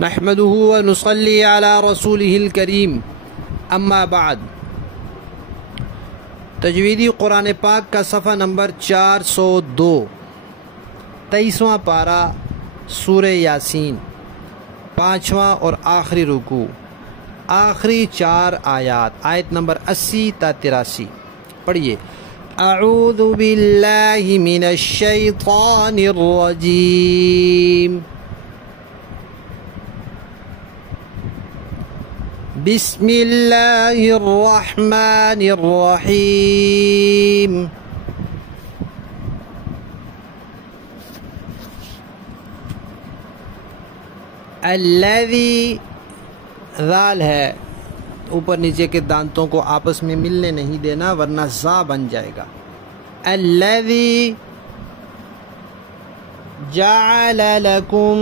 नहमदुहु व नुसल्ली अला रसूलिहिल करीम, अम्मा बाद। तजवीदी कुरान पाक का सफ़ा नंबर 402, 23वां पारा, सूरे यासीन, 5वां और आखिरी रुकू, आखिरी 4 आयत, आयत नंबर 80 ता 83। पढ़िए। अऊज़ु बिल्लाहि मिनश शैतानिर रजीम, बिस्मिल्लाहिर रहमानिर रहीम। अल्लज़ी, ज़ाल है, ऊपर नीचे के दांतों को आपस में मिलने नहीं देना वरना ज़ा बन जाएगा। अल्लज़ी जअल लकुम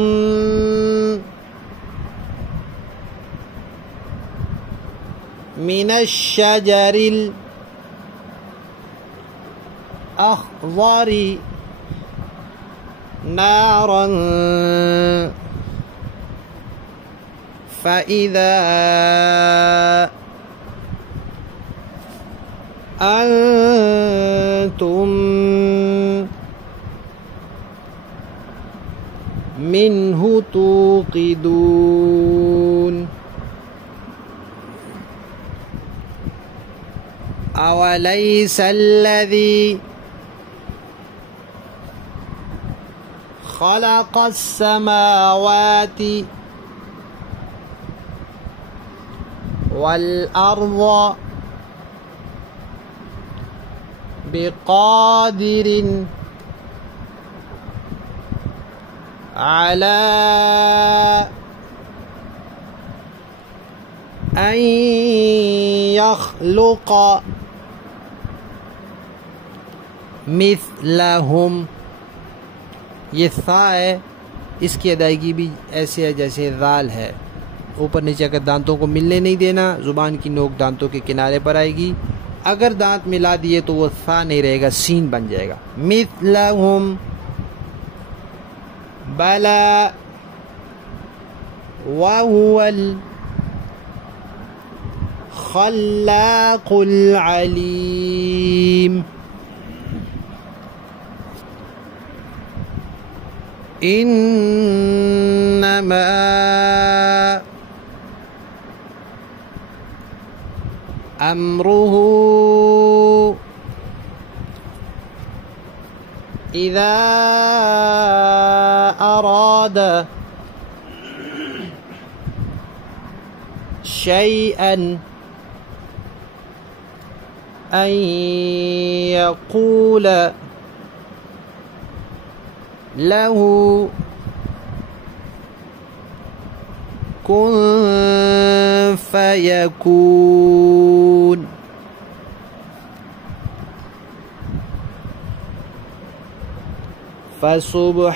मिनश शजरिल अख़ज़री नारन फ़इज़ा अंतुम मिन्हु तूक़िदून। अवलैसल्लज़ी ख़लक़स्समावाति वल अर्ज़ बिक़ादिरिन अला अन यख़्लुक़ मिस्लहुम। ये सा है, इसकी अदायगी भी ऐसे है जैसे ज़ाल है। ऊपर नीचे के दांतों को मिलने नहीं देना, ज़ुबान की नोक दांतों के किनारे पर आएगी। अगर दांत मिला दिए तो वो सा नहीं रहेगा, सीन बन जाएगा। मिस्लहुम बला वहुवल खल्लाकुल अलीम। इन्नमा अम्रुहु इज़ा अराद शैअन अन यक़ूल लहू कुन फयकून। फसुब्हानल्लज़ी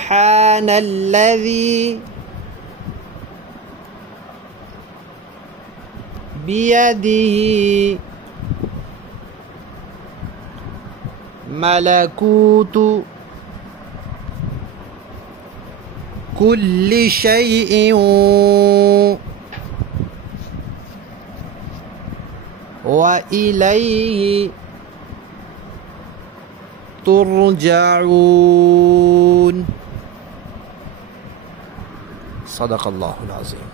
बियदिही मलकूतु कुल्लि शैइन व इलैहि तुरजऊन। सदक़ल्लाहुल अज़ीम।